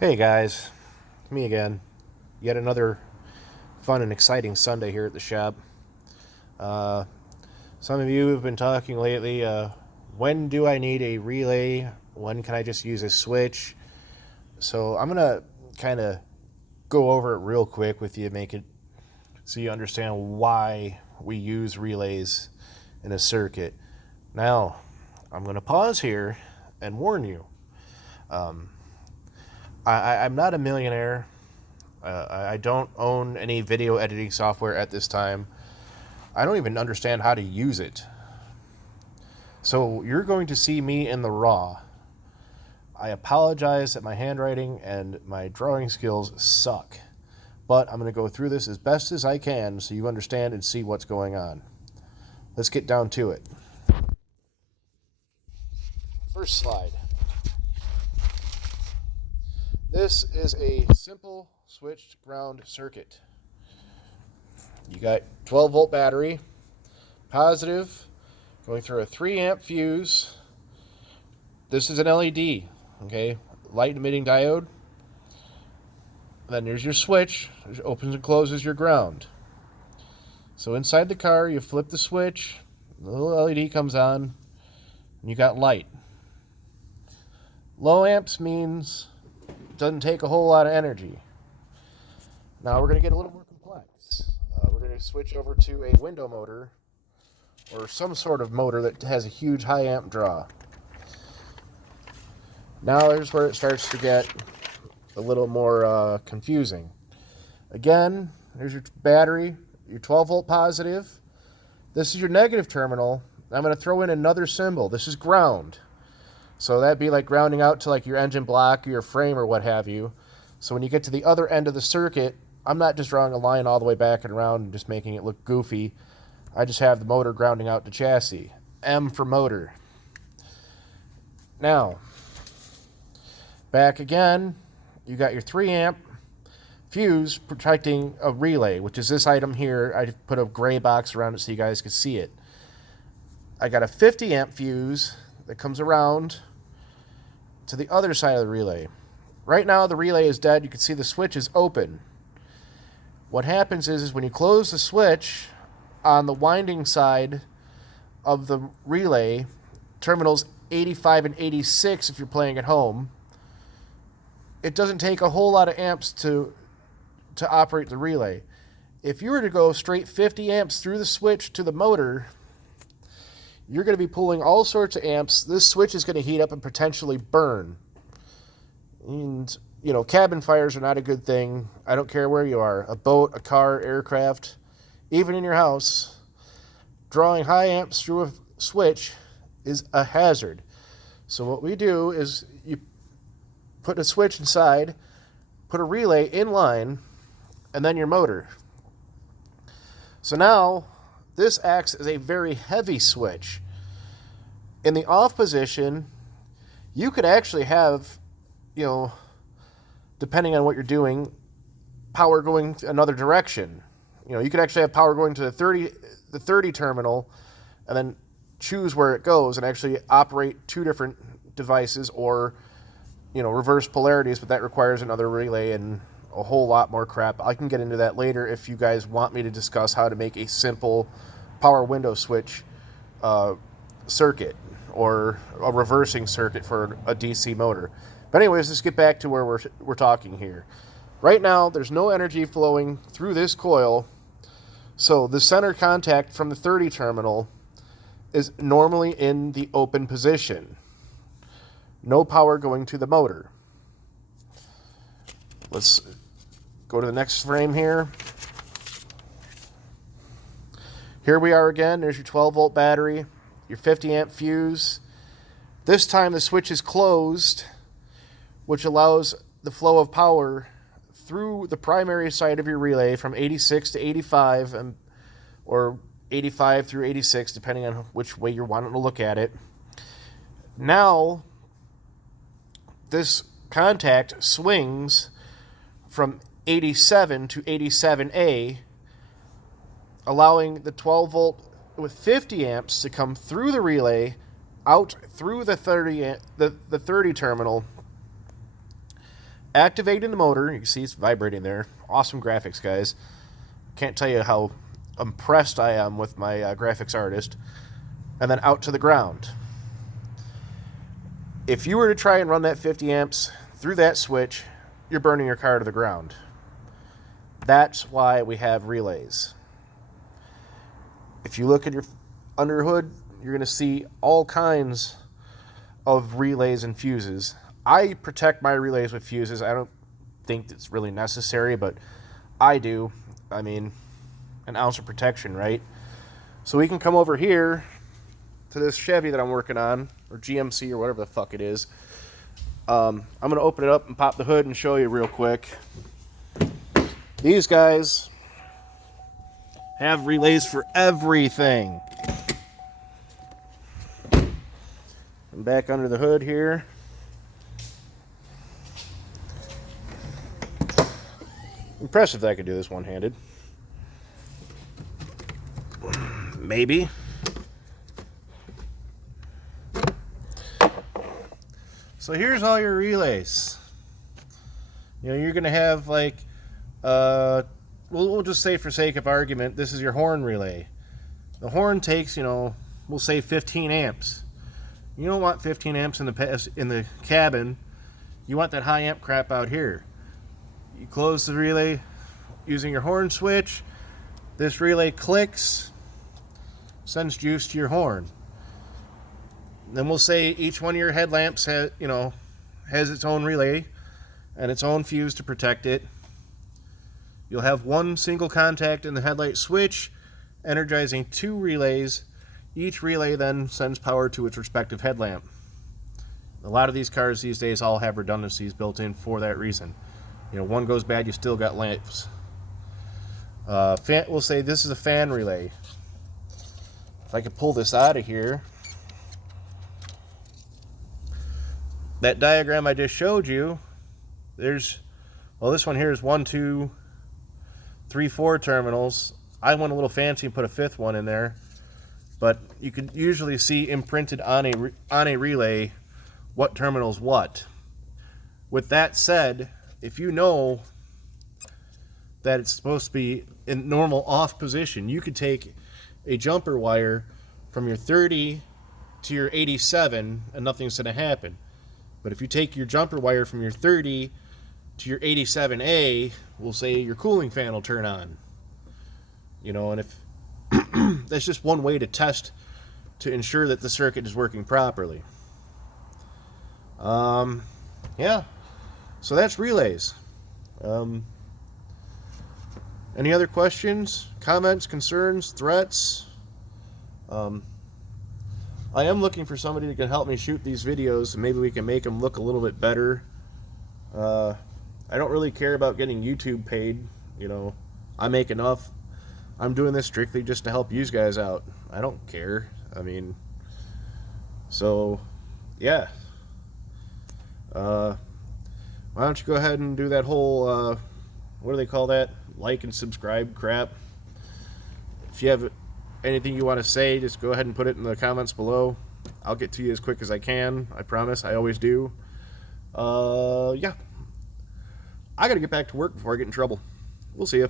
Hey guys, me again. Yet another fun and exciting Sunday here at the shop. Uh, some of you have been talking lately. When do I need a relay? When can I just use a switch? So I'm gonna kind of go over it real quick with you, make it so you understand why we use relays in a circuit. Now, I'm gonna pause here and warn you. Um, I'm not a millionaire. I don't own any video editing software at this time. I don't even understand how to use it. So you're going to see me in the raw. I apologize that my handwriting and my drawing skills suck, but I'm going to go through this as best as I can so you understand and see what's going on. Let's get down to it. First slide. This is a simple switched ground circuit. You got 12 volt battery, positive, going through a 3 amp fuse. This is an LED, okay? Light emitting diode. Then there's your switch, which opens and closes your ground. So inside the car, you flip the switch, the little LED comes on, and you got light. Low amps means it doesn't take a whole lot of energy. Now we're going to get a little more complex. We're going to switch over to a window motor, or some sort of motor that has a huge high amp draw. Now there's where it starts to get a little more confusing. Again, there's your battery, your 12 volt positive. This is your negative terminal. I'm going to throw in another symbol. This is ground. So that'd be like grounding out to like your engine block or your frame or what have you. So when you get to the other end of the circuit, I'm not just drawing a line all the way back and around and just making it look goofy. I just have the motor grounding out to chassis. M for motor. Now, back again, you got your 3 amp fuse protecting a relay, which is this item here. I put a gray box around it so you guys can see it. I got a 50 amp fuse that comes around to the other side of the relay. Right now the relay is dead. You can see the switch is open. What happens is when you close the switch on the winding side of the relay, terminals 85 and 86 if you're playing at home, it doesn't take a whole lot of amps to operate the relay. If you were to go straight 50 amps through the switch to the motor, you're going to be pulling all sorts of amps. This switch is going to heat up and potentially burn. And, you know, cabin fires are not a good thing. I don't care where you are. A boat, a car, aircraft, even in your house, drawing high amps through a switch is a hazard. So what we do is you put a switch inside, put a relay in line, and then your motor. So now this acts as a very heavy switch. In the off position, you could actually have, you know, depending on what you're doing, power going another direction. You know, you could actually have power going to the 30 terminal and then choose where it goes and actually operate two different devices, or, you know, reverse polarities, but that requires another relay and a whole lot more crap. I can get into that later if you guys want me to discuss how to make a simple power window switch circuit or a reversing circuit for a DC motor. But anyways, let's get back to where we're talking here. Right now, there's no energy flowing through this coil, so the center contact from the 30 terminal is normally in the open position. No power going to the motor. Let's go to the next frame here. Here we are again. There's your 12 volt battery, your 50 amp fuse. This time the switch is closed, which allows the flow of power through the primary side of your relay from 86 to 85, or 85 through 86, depending on which way you're wanting to look at it. Now, this contact swings from 87 to 87A, allowing the 12 volt with 50 amps to come through the relay, out through the 30 terminal, activating the motor. You can see it's vibrating there. Awesome graphics, guys. Can't tell you how impressed I am with my graphics artist. And then out to the ground. If you were to try and run that 50 amps through that switch, you're burning your car to the ground. That's why we have relays. If you look at your under hood, you're going to see all kinds of relays and fuses. I protect my relays with fuses. I don't think it's really necessary, but I do. I mean, an ounce of protection, right? So we can come over here to this Chevy that I'm working on, or GMC, or whatever the fuck it is. I'm going to open it up and pop the hood and show you real quick. These guys have relays for everything. And back under the hood here. Impressive that I could do this one-handed. Maybe. So here's all your relays. You know, you're going to have like, we'll just say for sake of argument, this is your horn relay. The horn takes, you know, we'll say 15 amps. You don't want 15 amps in the cabin. You want that high amp crap out here. You close the relay using your horn switch. This relay clicks, sends juice to your horn. Then we'll say each one of your headlamps has its own relay and its own fuse to protect it. You'll have one single contact in the headlight switch, energizing 2 relays. Each relay then sends power to its respective headlamp. A lot of these cars these days all have redundancies built in for that reason. You know, one goes bad, you still got lamps. We'll say this is a fan relay. If I could pull this out of here, that diagram I just showed you, this one here is 1, 2, 3, 4 terminals. I went a little fancy and put a 5th one in there, but you can usually see imprinted on a relay what terminal's what. With that said, if you know that it's supposed to be in normal off position, you could take a jumper wire from your 30 to your 87 and nothing's going to happen. But if you take your jumper wire from your 30 to your 87A, we'll say your cooling fan will turn on. You know, and if that's just one way to test to ensure that the circuit is working properly. Yeah. So that's relays. Any other questions, comments, concerns, threats? I am looking for somebody that can help me shoot these videos, and maybe we can make them look a little bit better. I don't really care about getting YouTube paid. You know, I make enough. I'm doing this strictly just to help you guys out. I don't care. I mean, so, yeah. Why don't you go ahead and do that whole, what do they call that? Like and subscribe crap. If you have anything you want to say, just go ahead and put it in the comments below. I'll get to you as quick as I can. I promise. I always do. Yeah. I gotta get back to work before I get in trouble. We'll see you.